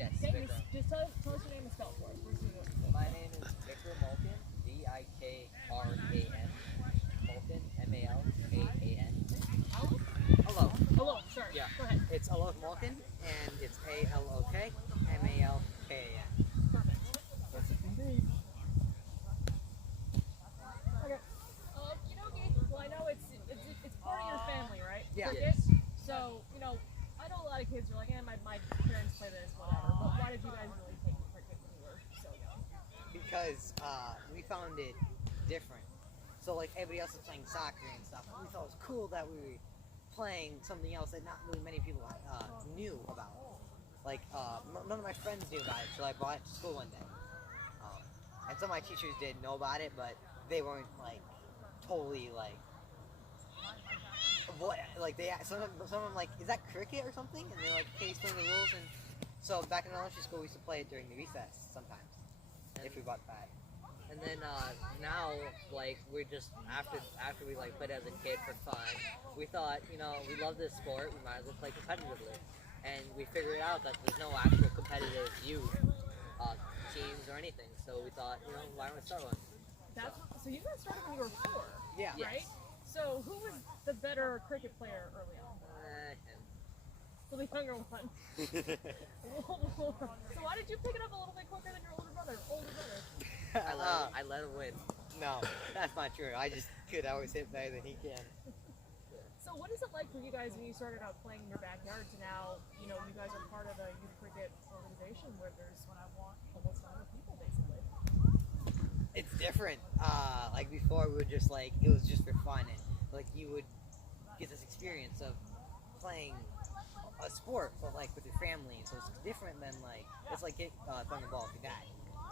Yes, Okay, Vikram. just tell us your name and spell for us. My name is Vikram Malkin, Vikran. Malkin, Malkaan. Alok? Alok. Alok, sorry. Yeah. Go ahead. It's Alok Malkin, and it's Alok Malkan. Perfect. Okay. Well, I know it's part of your family, right? Yeah. Cricket. Yes. So, I know a lot of kids are like, my parents play this, whatever. But why did you guys really take to cricket when you were so young? Because we found it different. So like everybody else was playing soccer and stuff, and we thought it was cool that we were playing something else that not really many people knew about. Like none of my friends knew about it, so I brought it to school one day. And some of my teachers did know about it, but they weren't like totally like what like they some of them like, is that cricket or something? And they're like, okay, explain the rules. And so back in elementary school, we used to play it during the recess sometimes if we brought that. And then now, like, we're just after we like played as a kid for fun, we thought, we love this sport, we might as well play competitively, and we figured out that there's no actual competitive youth teams or anything. So we thought, why don't we start one? So you guys started when you were 4, Yeah. right? Yes. So who was the better cricket player early on? Him. So the younger one. So why did you pick it up a little bit quicker than your older brother? I let him win. No, that's not true. I just could always hit better than he can. So what is it like for you guys when you started out playing in your backyard to now, you guys are part of a youth cricket organization where there's almost 100 people basically? It's different. Like before, we would just like, it was just for fun, and like you would get this experience of playing a sport, but like with your family. So it's different than like, it's like throwing a ball with your dad.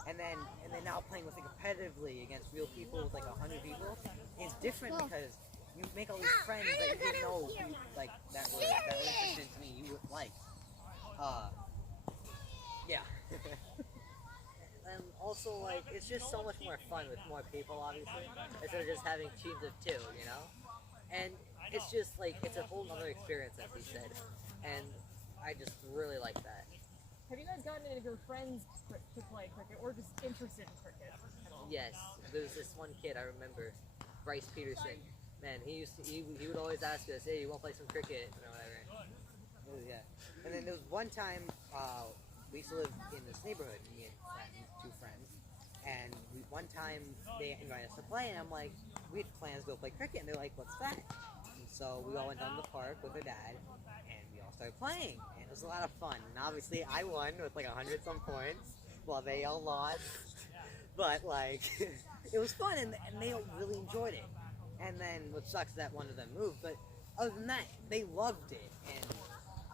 And then now playing with it competitively against real people with like 100 people is different because you make all these friends that you didn't know like that were interested to me you would like. Yeah. And also, like, it's just so much more fun with more people, obviously, instead of just having teams of 2, And it's just like, it's a whole other experience, as he said, and I just really like that. Have you guys gotten any of your friends to play cricket or just interested in cricket at all? Yes, there's this one kid I remember, Bryce Peterson. Man, he would always ask us, hey, you want to play some cricket, or whatever. Yeah. And then there was one time, we used to live in this neighborhood, me and two friends, and one time they invited us to play, and I'm like, we had plans to go play cricket, and they're like, what's that? And so we all went down to the park with our dad, and we all started playing, and it was a lot of fun. And obviously I won with like 100 some points, while they all lost, but like, it was fun, and they all really enjoyed it. And then what sucks is that one of them moved, but other than that, they loved it, and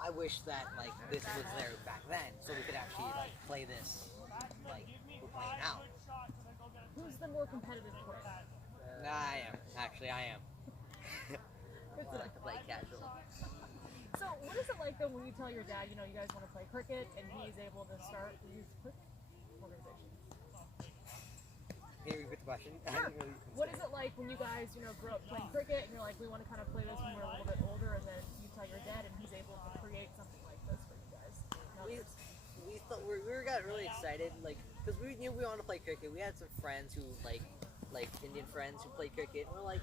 I wish that like this was there back then, so we could actually like play this like we're playing now. Who's the more competitive player? I am. Actually, I am. Good I to like to play casual. So what is it like though when you tell your dad, you guys want to play cricket, and he's able to start the youth cricket organization? Can you repeat the question? Sure. What is it like when you guys, grew up playing cricket, and you're like, we want to kind of play this when we're a little bit older, and then you tell your dad, and he's able to create something like this for you guys? We thought we got really excited, like, because we knew we wanted to play cricket. We had some friends who like Indian friends who play cricket, and we're like,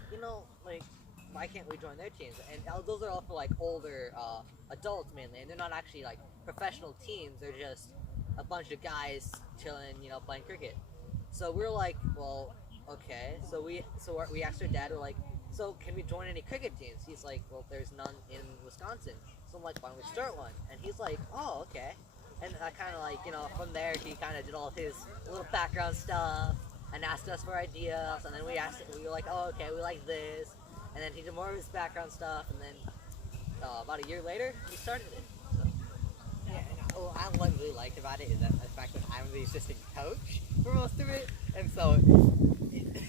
like, why can't we join their teams? And those are all for like older adults mainly, and they're not actually like professional teams. They're just a bunch of guys chilling, playing cricket. So we were like, well, okay. So we asked our dad, we're like, so can we join any cricket teams? He's like, well, there's none in Wisconsin. So I'm like, why don't we start one? And he's like, oh, okay. And I kind of like, from there, he kind of did all his little background stuff and asked us for ideas. And then we were like, oh, okay, we like this. And then he did more of his background stuff. And then about a year later, we started it. So. Yeah. And what I really liked about it is that the fact that I'm the assistant coach for most of it, and so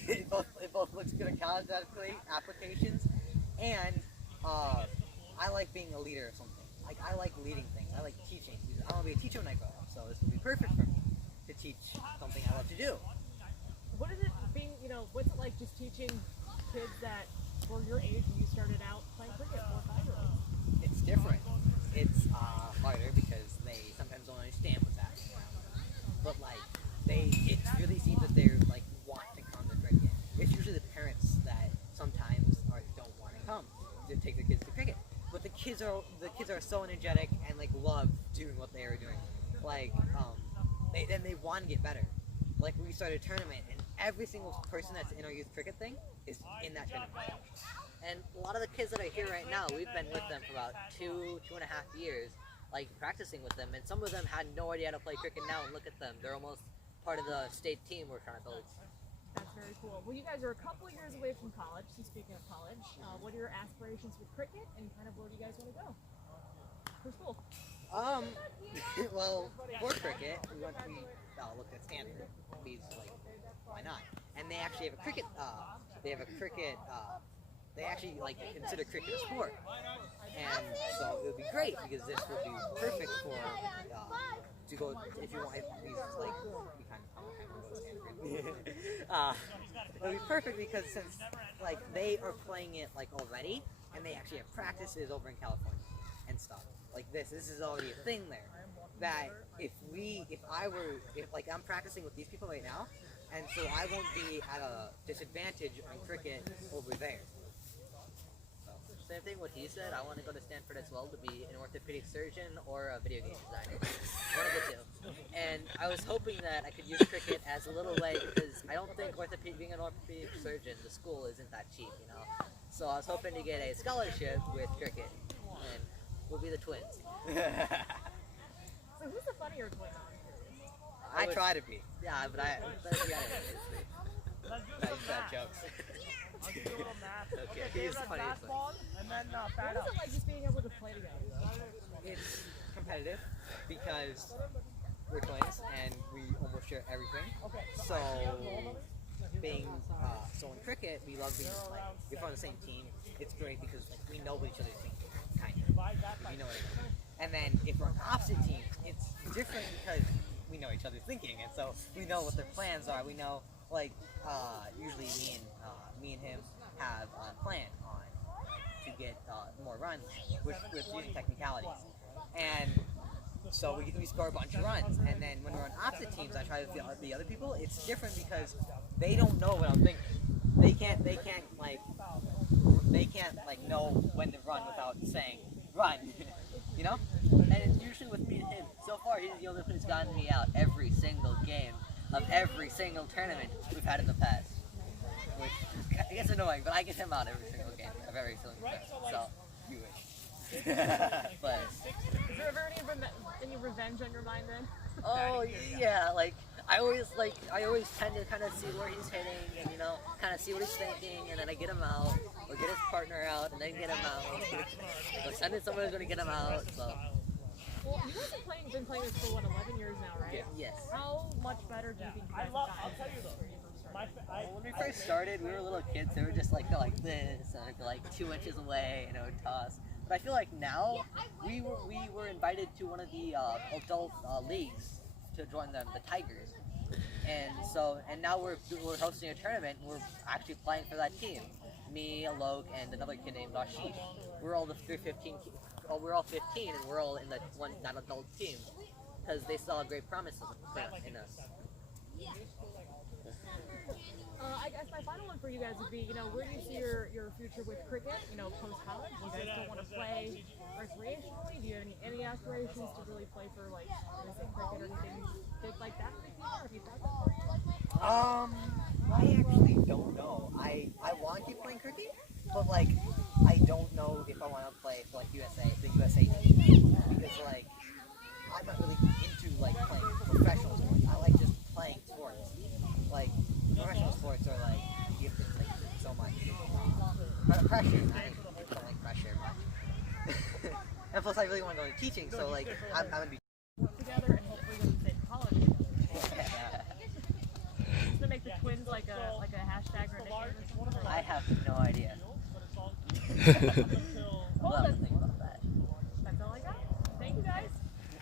it both looks good in college applications, and I like being a leader or something. Like I like leading things. I like teaching. I want to be a teacher when I grow up, so this would be perfect for me to teach something I love to do. What is it being, what's it like just teaching kids that were your age when you started out playing cricket, 4 or 5 year olds? It's different. It's harder because they sometimes don't understand what's but like it really seems that they're like want to come to cricket. It's usually the parents that sometimes don't want to come to take their kids to cricket. But the kids are so energetic and like love doing what they are doing. Like they want to get better. Like we started a tournament and every single person that's in our youth cricket thing is in that tournament. And a lot of the kids that are here right now, we've been with them for about 2.5 years, like practicing with them. And some of them had no idea how to play cricket now, and look at them. They're almost part of the state team we're trying to build. That's very cool. Well, you guys are a couple of years away from college. So speaking of college, what are your aspirations with cricket, and kind of where do you guys want to go for school? Well, for cricket, we looked at Stanford. Because, like, why not? And they actually have a cricket. They actually like consider cricket a sport, and so it would be great because this would be perfect for to go if you want. These like be kind of Stanford. It would be perfect because since like they are playing it like already, and they actually have practices over in California and stuff like this. This is already a thing there. That if I'm practicing with these people right now, and so I won't be at a disadvantage on cricket over there. Same thing what he said. I want to go to Stanford as well to be an orthopedic surgeon or a video game designer. One of the two. And I was hoping that I could use cricket as a little way because I don't think being an orthopedic surgeon, the school isn't that cheap, you know. So I was hoping to get a scholarship with cricket, and we'll be the twins. So who's the funnier twin? I try to be. Yeah, but I Let's do some math. Jokes. Let's do a little math. Okay, David he's has funny, he's basketball, and then what bat is up. it like just being able to play together? It's competitive because we're twins and we almost share everything. So so in cricket, we love being like if we're on the same team. It's great because like, we know what each other's thinking, kind of. If you know what I mean. And then if we're on opposite teams, it's different because we know each other's thinking, and so we know what their plans are. We know like usually me and him have a plan on to get more runs with using technicalities, and so we score a bunch of runs. And then when we're on opposite teams, I try to feel the other people. It's different because they don't know what I'm thinking. They can't know when to run without saying run. You know? And it's usually with me and him. So far, he's the only one who's gotten me out every single game of every single tournament we've had in the past. Which I guess annoying, but I get him out every single game of every single tournament. So You wish. but Is there ever any revenge on your mind then? oh yeah, like I always tend to kind of see where he's hitting and kind of see what he's thinking, and then I get him out or get his partner out and then get him out. But send it someone who's gonna get him out. So Well, you guys have been playing this for 11 years now, right? yes. How much better do you think you guys have gotten? Well, when we first started, we were little kids. They were just like go like this, and I'd be like 2 inches away, and it would toss. But I feel like now we were invited to one of the adult leagues to join them, the Tigers, and now we're hosting a tournament, and we're actually playing for that team. Me, Alok, and another kid named Ashish. We're all 15. We're all 15, and we're all in that adult team because they saw great promise in us. I guess my final one for you guys would be, where do you see your future with cricket, post-college? Do you guys still want to play recreationally? Do you have any aspirations to really play for, like, cricket or anything big like that in the future? Have you thought that? I actually don't know. I want to keep playing cricket, but, like, I don't know if I want to play for, like, the USA team, because, like, I'm not really into, like, playing professional sports. I like just playing sports. Like, professional sports are like you have to like so much pressure. I don't like pressure much. And plus, I really want to go into teaching, so like I'm gonna be Work together and hopefully go to the same college together. Just to make the twins like a hashtag or a nickname or something. I have no idea.